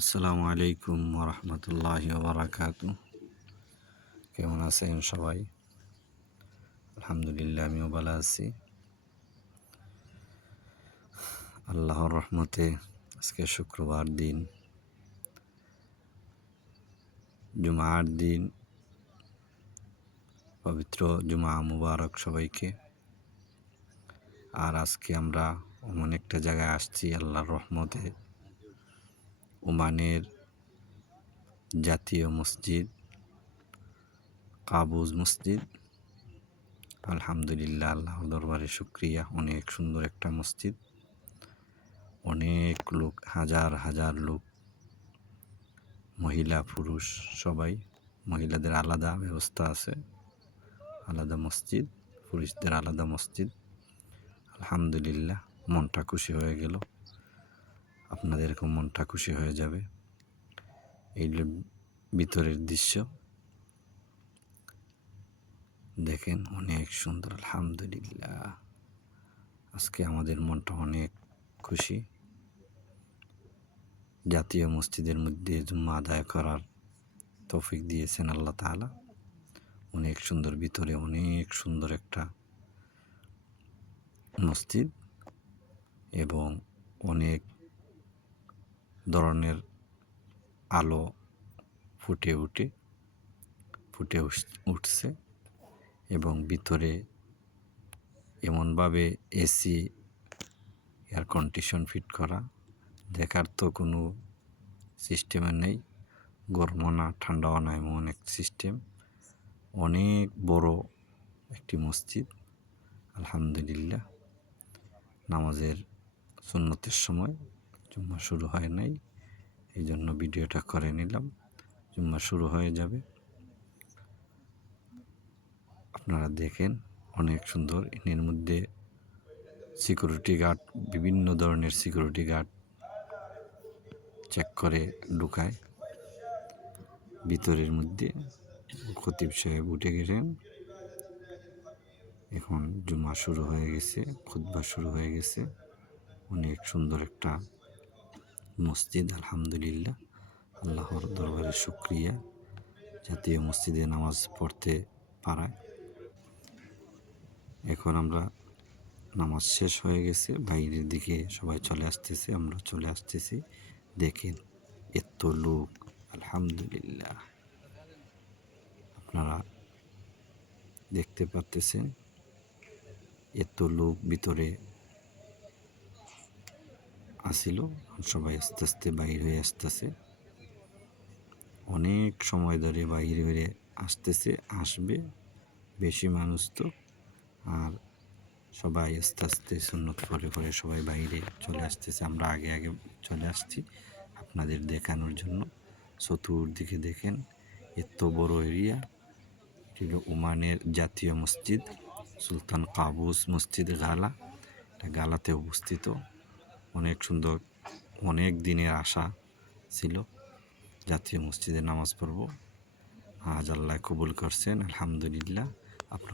আসসালামু আলাইকুম ওরহমতুল্লাহি ওবারাকাতু। কেমন আছেন সবাই? আলহামদুলিল্লাহ, আমিও ভালো আছি। আল্লাহর রহমতে আজকে শুক্রবার দিন, জুমার দিন। পবিত্র জুমা মুবারক সবাইকে। আর আজকে আমরা এমন একটা জায়গায় আসছি আল্লাহর রহমতে, ওমানের জাতীয় মসজিদ কাবুজ মসজিদ। আলহামদুলিল্লাহ, আল্লাহর দরবারে শুকরিয়া। অনেক সুন্দর একটা মসজিদ, অনেক লোক, হাজার হাজার লোক, মহিলা পুরুষ সবাই। মহিলাদের আলাদা ব্যবস্থা আছে, আলাদা মসজিদ, পুরুষদের আলাদা মসজিদ। আলহামদুলিল্লাহ, মনটা খুশি হয়ে গেল। আপনাদের এরকম মনটা খুশি হয়ে যাবে। এই ভিতরের দৃশ্য দেখেন, অনেক সুন্দর। আলহামদুলিল্লাহ, আজকে আমাদের মনটা অনেক খুশি। জাতীয় মসজিদের মধ্যে জুম্মা আদায় করার তৌফিক দিয়েছেন আল্লাহ তাআলা। অনেক সুন্দর, ভিতরে অনেক সুন্দর একটা মসজিদ এবং অনেক ধরনের আলো ফুটে উঠছে এবং ভিতরে এমনভাবে এসি, এয়ার কন্ডিশন ফিট করা, দেখার তো কোনো সিস্টেমে নেই। গরমও না, ঠান্ডাও না, এমন এক সিস্টেম। অনেক বড় একটি মসজিদ। আলহামদুলিল্লাহ, নামাজের সুন্নতের সময় জুম্মা শুরু হয় নাই, এই জন্য ভিডিওটা করে নিলাম। জুম্মা শুরু হয়ে যাবে, আপনারা দেখেন। অনেক সুন্দর। এর মধ্যে সিকিউরিটি গার্ড, বিভিন্ন ধরনের সিকিউরিটি গার্ড চেক করে ঢুকায় ভিতরের মধ্যে। খতিব সাহেব উঠে গেলেন, এখন জুমা শুরু হয়ে গেছে, খুতবা শুরু হয়ে গেছে। অনেক সুন্দর একটা মসজিদ। আলহামদুলিল্লাহ, আল্লাহর দরবারে শুকরিয়া জাতীয় মসজিদে নামাজ পড়তে পারায়। এখন আমরা নামাজ শেষ হয়ে গেছে, বাইরের দিকে সবাই চলে আসতেছে, আমরা চলে আসতেছি। দেখেন এত লোক, আলহামদুলিল্লাহ, আপনারা দেখতে পারতেছেন এত লোক ভিতরে আসিল। সবাই আস্তে আস্তে বাইর হয়ে আসতেছে, অনেক সময় ধরে বাইর হয়ে আসবে। বেশি মানুষ তো, আর সবাই আস্তে আস্তে সুন্নত করে সবাই বাইরে চলে আসতেছে। আমরা আগে আগে চলে আসছি আপনাদের দেখানোর জন্য। চতুর্দিকে দেখেন, এত বড় এরিয়া। এটি হলো ওমানের জাতীয় মসজিদ সুলতান কাবুস মসজিদ গালা। এটা গালাতে অবস্থিত। অনেক সুন্দর, অনেক দিনের আশা ছিল জাতীয় মসজিদে নামাজ পড়ব। আজ আল্লাহ কবুল করছেন, আলহামদুলিল্লাহ। আপনার